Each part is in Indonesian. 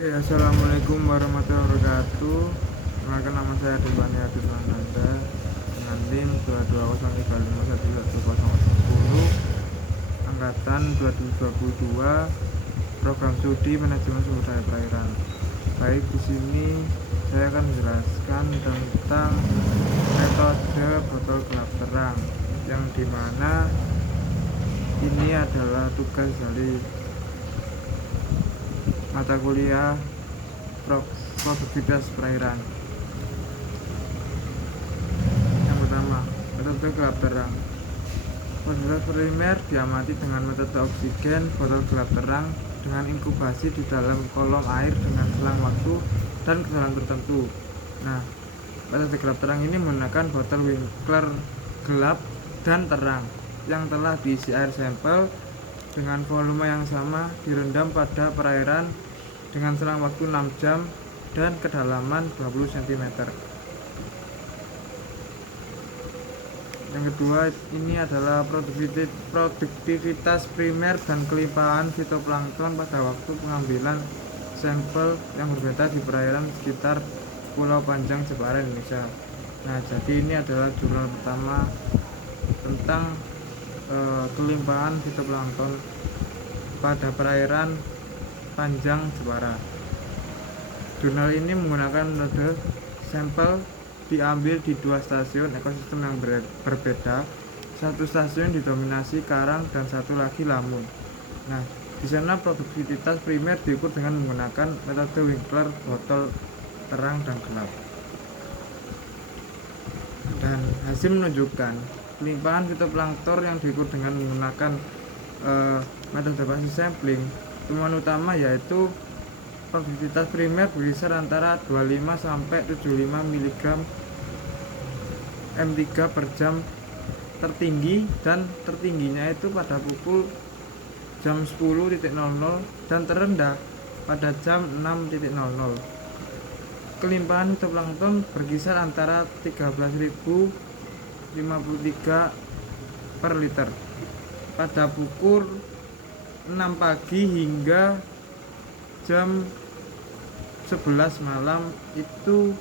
Assalamualaikum warahmatullahi wabarakatuh. Perkenalkan, nama saya Dipani Adit Mananda dengan NIM 220351110 angkatan 2022, program studi manajemen sumber daya perairan. Baik, di sini saya akan menjelaskan tentang metode botol gelap terang, yang dimana ini adalah tugas dari mata kuliah produktivitas perairan. Yang pertama, metode gelap terang. Proses primer diamati dengan metode oksigen botol gelap terang dengan inkubasi di dalam kolom air dengan selang waktu dan kesalahan tertentu. Nah, metode gelap terang ini menggunakan botol Winkler gelap dan terang yang telah diisi air sampel dengan volume yang sama, direndam pada perairan dengan selang waktu 6 jam dan kedalaman 20 cm. Yang kedua, ini adalah produktivitas primer dan kelimpahan fitoplankton pada waktu pengambilan sampel yang berbeda di perairan sekitar Pulau Panjang, Jepara, Indonesia. Nah, jadi ini adalah jurnal pertama tentang kelimpahan fitoplankton pada perairan Panjang, Jepara. Jurnal ini menggunakan metode sampel diambil di dua stasiun ekosistem yang berbeda. Satu stasiun didominasi karang dan satu lagi lamun. Nah, di sana produktivitas primer diukur dengan menggunakan metode Winkler botol terang dan gelap. Dan hasil menunjukkan limpahan fitoplankton yang diukur dengan menggunakan metode basis sampling. Temuan utama yaitu produktivitas primer berkisar antara 25 sampai 75 mg M3 per jam tertinggi, dan tertingginya itu pada pukul jam 10.00 dan terendah pada jam 6.00. Kelimpahan fitoplankton berkisar antara 13.053 per liter pada pukul 6 pagi hingga jam 11 malam, itu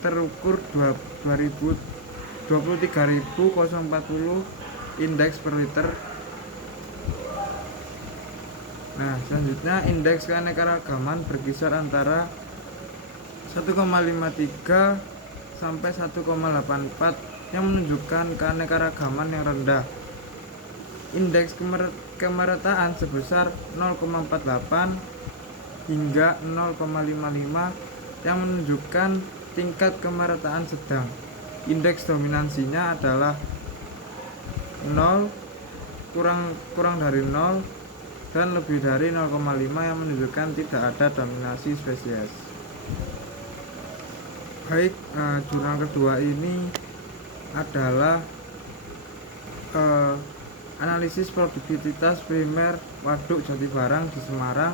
terukur 23.040 indeks per liter. Nah, selanjutnya indeks keanekaragaman berkisar antara 1,53 sampai 1,84 yang menunjukkan keanekaragaman yang rendah. Indeks kemerataan sebesar 0,48 hingga 0,55 yang menunjukkan tingkat kemerataan sedang. Indeks dominansinya adalah 0, kurang dari 0, dan lebih dari 0,5 yang menunjukkan tidak ada dominasi spesies. Baik, jurnal kedua ini adalah analisis produktivitas primer waduk Jatibarang di Semarang.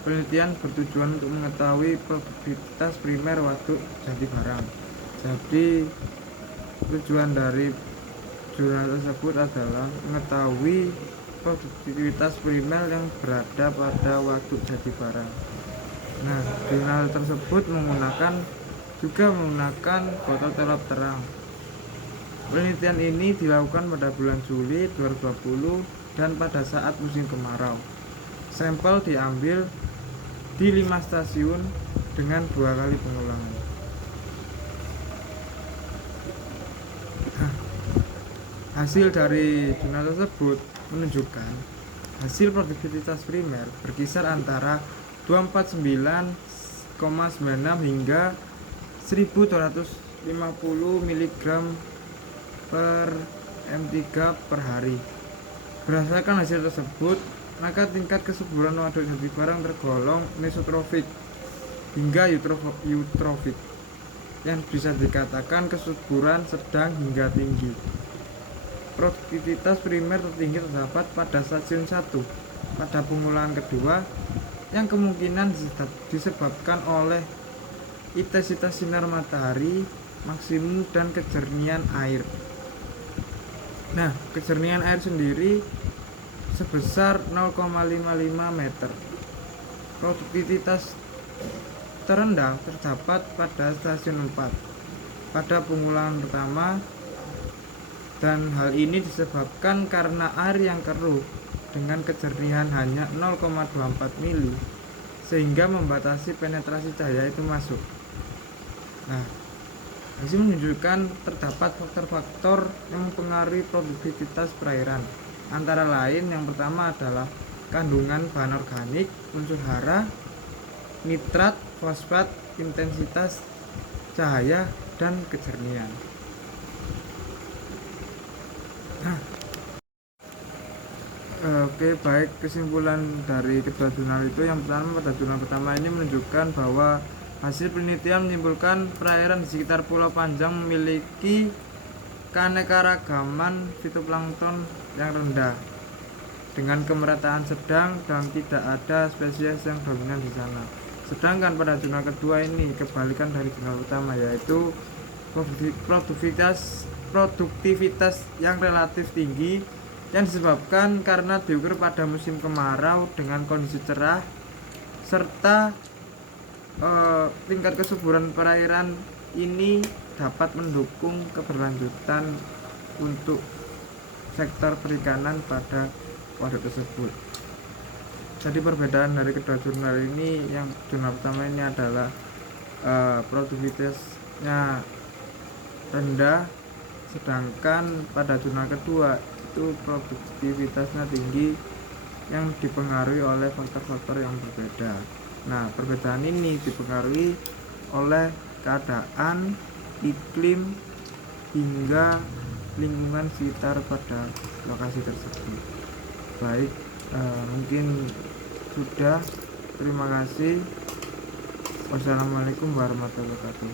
Penelitian bertujuan untuk mengetahui produktivitas primer waduk Jatibarang. Jadi tujuan dari jurnal tersebut adalah mengetahui produktivitas primer yang berada pada waduk Jatibarang. Nah, jurnal tersebut juga menggunakan botol gelap terang. Penelitian ini dilakukan pada bulan Juli 2020 dan pada saat musim kemarau. Sampel diambil di 5 stasiun dengan 2 kali pengulangan. Hasil dari jurnal tersebut menunjukkan hasil produktivitas primer berkisar antara 249,96 hingga 1.250 mg per M3 per hari. Berdasarkan hasil tersebut, maka tingkat kesuburan waduk Jatibarang tergolong mesotrofik hingga eutrofik, yang bisa dikatakan kesuburan sedang hingga tinggi. Produktivitas primer tertinggi terdapat pada stasiun 1 pada pengulangan kedua, yang kemungkinan disebabkan oleh intensitas sinar matahari maksimum dan kejernihan air. Nah, kejernihan air sendiri sebesar 0,55 meter. Produktivitas terendah terdapat pada stasiun 4 pada pengulangan pertama, dan hal ini disebabkan karena air yang keruh dengan kejernihan hanya 0,24 mili sehingga membatasi penetrasi cahaya itu masuk. Nah, ini menunjukkan terdapat faktor-faktor yang mempengaruhi produktivitas perairan. Antara lain, yang pertama adalah kandungan bahan organik, unsur hara, nitrat, fosfat, intensitas cahaya, dan kejernihan. Oke, baik, kesimpulan dari kedua jurnal itu, yang pertama, pada jurnal pertama ini menunjukkan bahwa hasil penelitian menyimpulkan perairan di sekitar Pulau Panjang memiliki keanekaragaman fitoplankton yang rendah dengan kemerataan sedang dan tidak ada spesies yang dominan di sana. Sedangkan pada jurnal kedua ini kebalikan dari jurnal utama, yaitu produktivitas yang relatif tinggi yang disebabkan karena diukur pada musim kemarau dengan kondisi cerah serta tingkat kesuburan perairan ini dapat mendukung keberlanjutan untuk sektor perikanan pada waduk tersebut. Jadi perbedaan dari kedua jurnal ini, yang jurnal pertama ini adalah produktivitasnya rendah, sedangkan pada jurnal kedua itu produktivitasnya tinggi yang dipengaruhi oleh faktor-faktor yang berbeda. Nah, perbedaan ini dipengaruhi oleh keadaan, iklim, hingga lingkungan sekitar pada lokasi tersebut. Baik, mungkin sudah. Terima kasih. Wassalamualaikum warahmatullahi wabarakatuh.